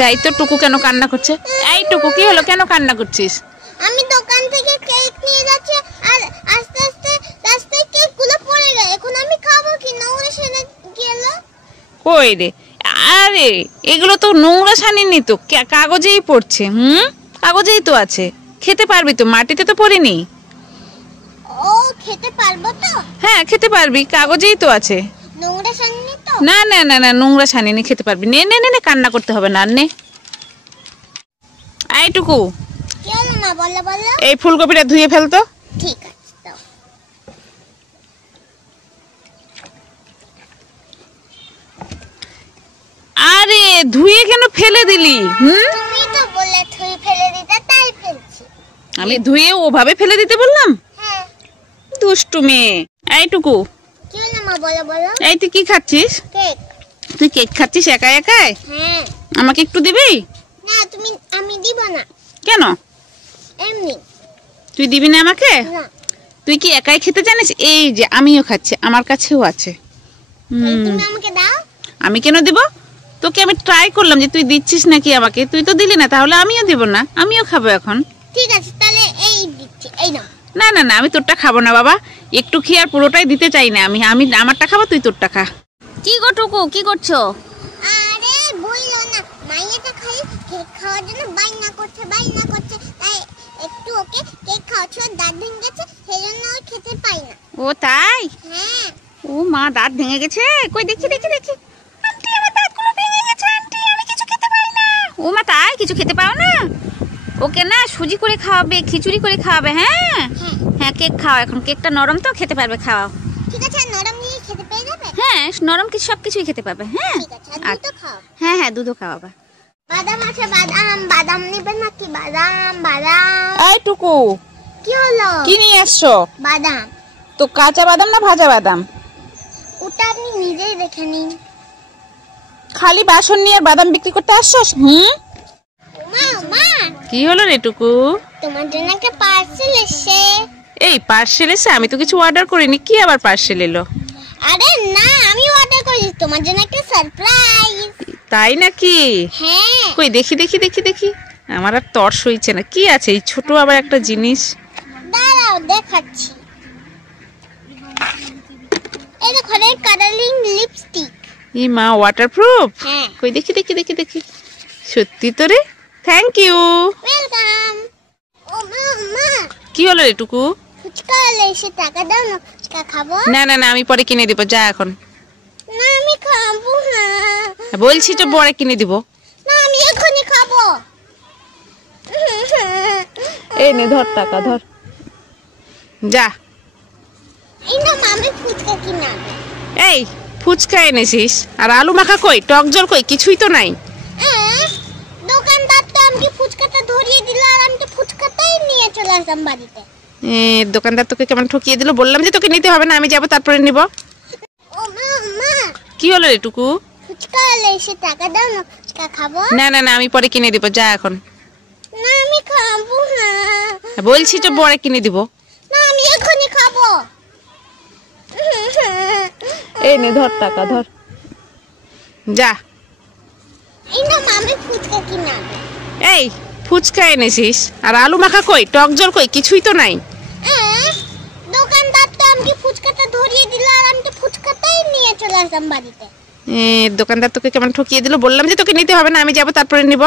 যাই তো, টুকু কেন কান্না করছে? এই টুকু, কি হলো, কেন কান্না করছিস? আমি দোকান থেকে কেক নিয়ে যাচ্ছি আর আস্তে আস্তে রাস্তায় কেকগুলো পড়ে গেল। এখন আমি খাবো কি? নোংরা সেনে গেল। কই রে? আরে এগুলো তো নোংরা ছানিনি তো, কাগজেই পড়ছে। কাগজেই তো আছে, খেতে পারবি তো, মাটিতে তো পড়েনি। ও, খেতে পারবো তো? হ্যাঁ খেতে পারবি, কাগজেই তো আছে। নোংরা ছানিনি তো? না না না না, নোংরা ছানিনি, খেতে পারবি। নে নে নে, কান্না করতে হবে না, নে। এইটুকু, কি হলো মা? বলো বলো। এই ফুলকপিটা ধুয়ে ফেলতো। ঠিক আছে দাও। আরে ধুয়ে কেন ফেলে দিলি? তুমি তো বললে ধুয়ে ফেলে দিতে, তাই ফেলছি। আমি ধুয়ে ওভাবে ফেলে দিতে বললাম? হ্যাঁ। দুষ্টু মেয়ে। এইটুকু, কি হলো মা? বলো বলো। এই তুই কি খাচ্ছিস? কেক। তুই কেক খাচ্ছিস একাই একাই? হ্যাঁ। আমাকে একটু দিবি? না, আমি দিব না। কেন? এমনি। তুই দিবি না আমাকে? না। তুই কি একাই খেতে জানিস? এই যে আমিও খাচ্ছি, আমার কাছেও আছে। তুমি আমাকে দাও। আমি কেন দিব? তোকে আমি ট্রাই করলাম যে তুই দিচ্ছিস নাকি আমাকে, তুই তো দিলি না, তাহলে আমিও দিব না, আমিও খাবো এখন। ঠিক আছে, তাহলে এই দিচ্ছি, এই নাও। না না না, আমি তোরটা খাবো না বাবা, একটু খেয়ে আর পুরোটাই দিতে চাই না। আমি আমারটা খাবো, তুই তোরটা খা। কি গো টুকু, কি করছো? আরে বললো না, মাইয়াটা খালি কেক খাওয়ার জন্য বাইনা করছে। তাই একটু ওকে কেক খাওয়াচ্ছিল, দাঁত ভেঙে গেছে, সেই জন্য ও খেতে পায় না। ও তাই? হ্যাঁ। ও মা, দাঁত ভেঙে গেছে? কই দেখি দেখি দেখি। আন্টি, আমার দাঁতগুলো ভেঙে গেছে আন্টি, আমি কিছু খেতে পাই না। ও মা তাই? কিছু খেতে পাও না? ওকে না সুজি করে খাওয়াবে, খিচুড়ি করে খাওয়াবে। হ্যাঁ হ্যাঁ, কেক খাও এখন, কেকটা নরম তো, খেতে পারবে, খাওয়াও। ঠিক আছে, নরম নিয়ে খেতে পেয়ে যাবে? হ্যাঁ নরম কিছু, সবকিছুই খেতে পারবে। হ্যাঁ ঠিক আছে, আর দুধ খাও। হ্যাঁ হ্যাঁ, দুধও খাওয়াবে। বাদাম আছে, বাদাম নেবেন নাকি? বাদাম। এই টুকু, কি হলো? কি নিয়ে আসছো? বাদাম। তো কাঁচা বাদাম না ভাজা বাদাম? ওটা আপনি নিজেই দেখে নিন। খালি বাসন নিয়ে আর বাদাম বিক্রি করতে আসছস? মা, কি হলো রে টুকু? তোমার জন্য একটা পার্সেল এসেছে। এই পার্সেল এসে? আমি তো কিছু অর্ডার করিনি, কি আবার পার্সেল এলো? আরে না, আমি অর্ডার করেছি তোমার জন্য একটা সারপ্রাইজ। তাই নাকি? হ্যাঁ। কই দেখি দেখি দেখি দেখি, আমার আর তর সইছে না। কি আছে এই ছোট আবার একটা জিনিস? দাঁড়াও দেখাচ্ছি। এই দেখো, রেড কালারিং লিপস্টিক। ই মা, ওয়াটারপ্রুফ? হ্যাঁ। কই দেখি দেখি দেখি দেখি, সত্যি তো রে, থ্যাংক ইউ। ওয়েলকাম। ও মা, কি হলো রে টুকু? ফুচকা এসে টাকা দাও না, ফুচকা খাবো। না না না, আমি পরে কিনে দিব, যা এখন। না, আমি খাবো না। বলছি তো পরে কিনে দিব। না, আমি এখনই খাবো। এই নে ধর, টাকা ধর, যা। এই না মা, আমি ফুচকা কিনা। এই ফুচকা এনেছিস, আর আলু মাখা কই, টক জল কই, কিছুই তো নাই। দোকানদার তো আমাকে ফুচকাটা ধরিয়ে দিল, আর আমি তো ফুচকাটাই নিয়ে চলে আসলাম বাড়িতে। দোকানদার তোকে কেমন ঠকিয়ে দিল? বললাম যে তোকে নিতে হবে না, আমি যাবো তারপরে নিব। ও মা, কি হলো রে টুকু? ফুচকা এসে টাকা দাও না, ফুচকা খাবো। না না না, আমি পরে কিনে দিব, যা এখন। না, আমি খাবো না। বলছি তো পরে কিনে দিব। না, আমি এখনই খাবো। এই নে ধর, টাকা ধর, যা। এই না মা, আমি ফুচকা কিনা। এই ফুচকা এনেছিস, আর আলু মাখা কই, টক জল কই, কিছুই তো নাই। দোকানদার তো আমাকে ফুচকাটা ধরিয়ে দিল, আর আমি তো ফুচকাটাই নিয়ে চলে আসলাম বাড়িতে। দোকানদার তোকে কেমন ঠকিয়ে দিল? বললাম যে তোকে নিতে হবে না, আমি যাবো তারপরে নিব।